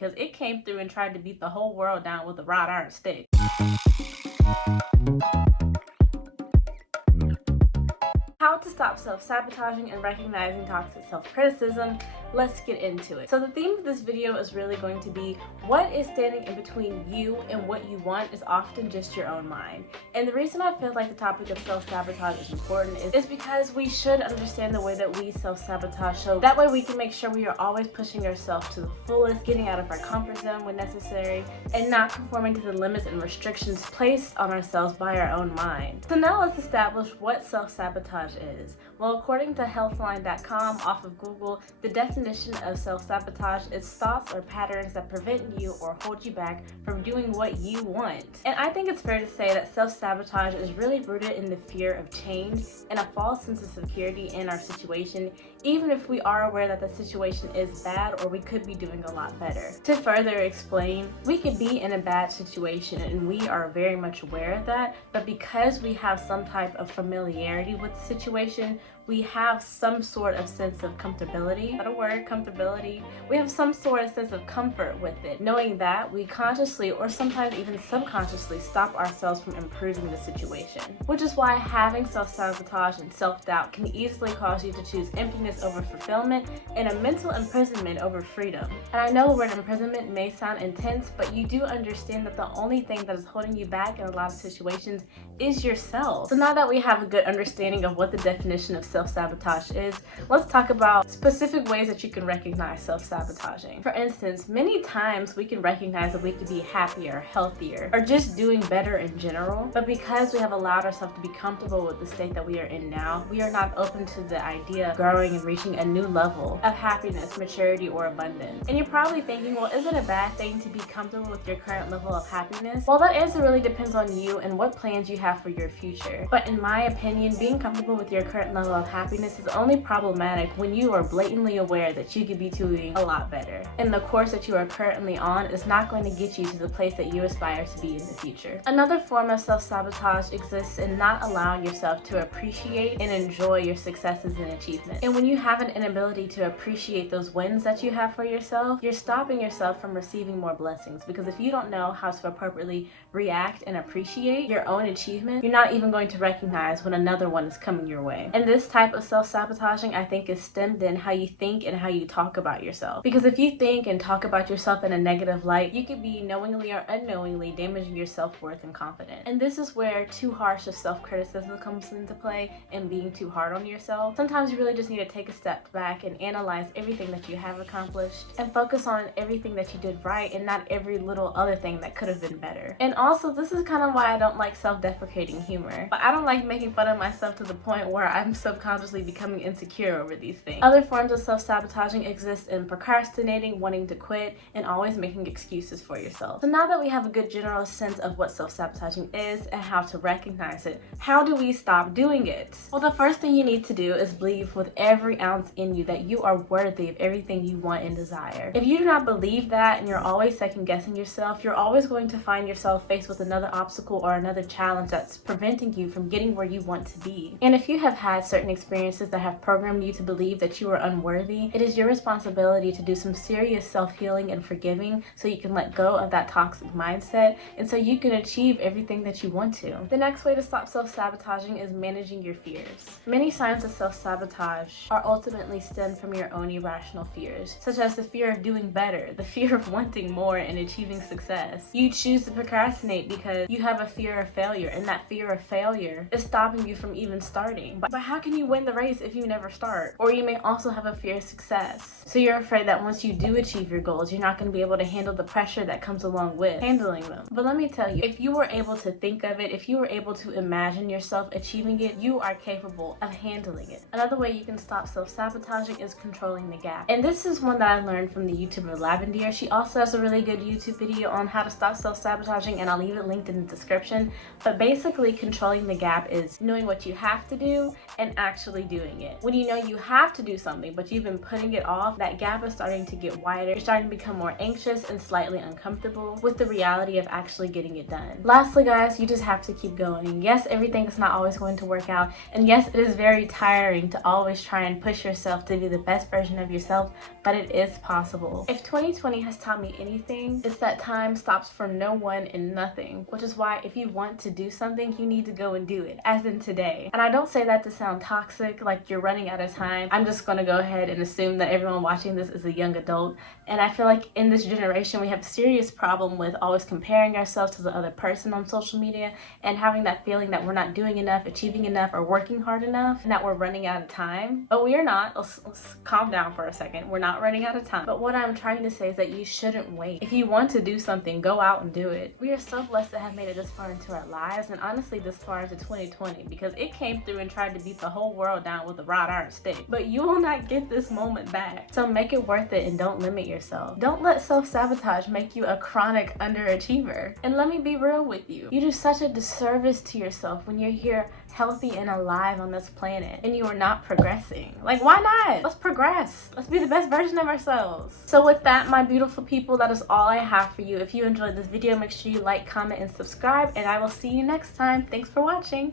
because it came through and tried to beat the whole world down with a wrought iron stick. How to stop self-sabotaging and recognizing toxic self-criticism. Let's get into it. So the theme of this video is really going to be what is standing in between you and what you want is often just your own mind. And the reason I feel like the topic of self-sabotage is important is because we should understand the way that we self-sabotage, so that way we can make sure we are always pushing ourselves to the fullest, getting out of our comfort zone when necessary, and not conforming to the limits and restrictions placed on ourselves by our own mind. So now let's establish what self-sabotage is. Well, according to healthline.com off of Google, the definition of self-sabotage is thoughts or patterns that prevent you or hold you back from doing what you want. And I think it's fair to say that self-sabotage is really rooted in the fear of change and a false sense of security in our situation, even if we are aware that the situation is bad or we could be doing a lot better. To further explain, we could be in a bad situation and we are very much aware of that, but because we have some type of familiarity with the situation, we have some sort of sense of comfortability. Not a word, comfortability. We have some sort of sense of comfort with it, knowing that we consciously or sometimes even subconsciously stop ourselves from improving the situation. Which is why having self-sabotage and self-doubt can easily cause you to choose emptiness over fulfillment and a mental imprisonment over freedom. And I know the word imprisonment may sound intense, but you do understand that the only thing that is holding you back in a lot of situations is yourself. So now that we have a good understanding of what the definition of self-sabotage is, let's talk about specific ways that you can recognize self-sabotaging. For instance, many times we can recognize that we could be happier, healthier, or just doing better in general, but because we have allowed ourselves to be comfortable with the state that we are in now, we are not open to the idea of growing and reaching a new level of happiness, maturity, or abundance. And you're probably thinking, well, is it a bad thing to be comfortable with your current level of happiness? Well, that answer really depends on you and what plans you have for your future. But in my opinion, being comfortable with your current level of happiness is only problematic when you are blatantly aware that you could be doing a lot better. And the course that you are currently on is not going to get you to the place that you aspire to be in the future. Another form of self-sabotage exists in not allowing yourself to appreciate and enjoy your successes and achievements. And when you have an inability to appreciate those wins that you have for yourself, you're stopping yourself from receiving more blessings, because if you don't know how to appropriately react and appreciate your own achievement, you're not even going to recognize when another one is coming your way. And this type of self-sabotaging, I think, is stemmed in how you think and how you talk about yourself. Because if you think and talk about yourself in a negative light, you could be knowingly or unknowingly damaging your self-worth and confidence. And this is where too harsh of self-criticism comes into play and being too hard on yourself. Sometimes you really just need to take a step back and analyze everything that you have accomplished and focus on everything that you did right and not every little other thing that could have been better. And also, this is kind of why I don't like self-deprecating humor. But I don't like making fun of myself to the point where I'm subconsciously becoming insecure over these things. Other forms of self-sabotaging exist in procrastinating, wanting to quit, and always making excuses for yourself. So now that we have a good general sense of what self-sabotaging is and how to recognize it, how do we stop doing it? Well, the first thing you need to do is believe with every ounce in you that you are worthy of everything you want and desire. If you do not believe that and you're always second-guessing yourself, you're always going to find yourself faced with another obstacle or another challenge that's preventing you from getting where you want to be. And if you have had certain experiences that have programmed you to believe that you are unworthy, it is your responsibility to do some serious self-healing and forgiving so you can let go of that toxic mindset and so you can achieve everything that you want to. The next way to stop self-sabotaging is managing your fears. Many signs of self-sabotage are ultimately stemmed from your own irrational fears, such as the fear of doing better, the fear of wanting more and achieving success. You choose to procrastinate because you have a fear of failure, and that fear of failure is stopping you from even starting. But how can you win the race if you never start? Or you may also have a fear of success. So you're afraid that once you do achieve your goals, you're not going to be able to handle the pressure that comes along with handling them. But let me tell you, if you were able to think of it, if you were able to imagine yourself achieving it, you are capable of handling it. Another way you can stop self-sabotaging is controlling the gap. And this is one that I learned from the YouTuber Lavendier. She also has a really good YouTube video on how to stop self-sabotaging, and I'll leave it linked in the description. But basically, controlling the gap is knowing what you have to do and actually doing it. When you know you have to do something, but you've been putting it off, that gap is starting to get wider. You're starting to become more anxious and slightly uncomfortable with the reality of actually getting it done. Lastly, guys, you just have to keep going. Yes, everything is not always going to work out. And yes, it is very tiring to always try and push yourself to be the best version of yourself, but it is possible. If 2020 has taught me anything, it's that time stops for no one and nothing, which is why if you want to do something, you need to go and do it, as in today. And I don't say that to sound toxic, like you're running out of time. I'm just gonna go ahead and assume that everyone watching this is a young adult, and I feel like in this generation we have a serious problem with always comparing ourselves to the other person on social media and having that feeling that we're not doing enough, achieving enough, or working hard enough, and that we're running out of time. But we are not. Let's calm down for a second. We're not running out of time. But what I'm trying to say is that you shouldn't wait. If you want to do something, go out and do it. We are so blessed to have made it this far into our lives, and honestly this far into 2020, because it came through and tried to beat the whole world down with a wrought iron stick. But you will not get this moment back. So make it worth it and don't limit yourself. Don't let self-sabotage make you a chronic underachiever. And let me be real with you. You do such a disservice to yourself when you're here healthy and alive on this planet and you are not progressing. Like, why not? Let's progress. Let's be the best version of ourselves. So with that, my beautiful people, that is all I have for you. If you enjoyed this video, make sure you like, comment, and subscribe, and I will see you next time. Thanks for watching.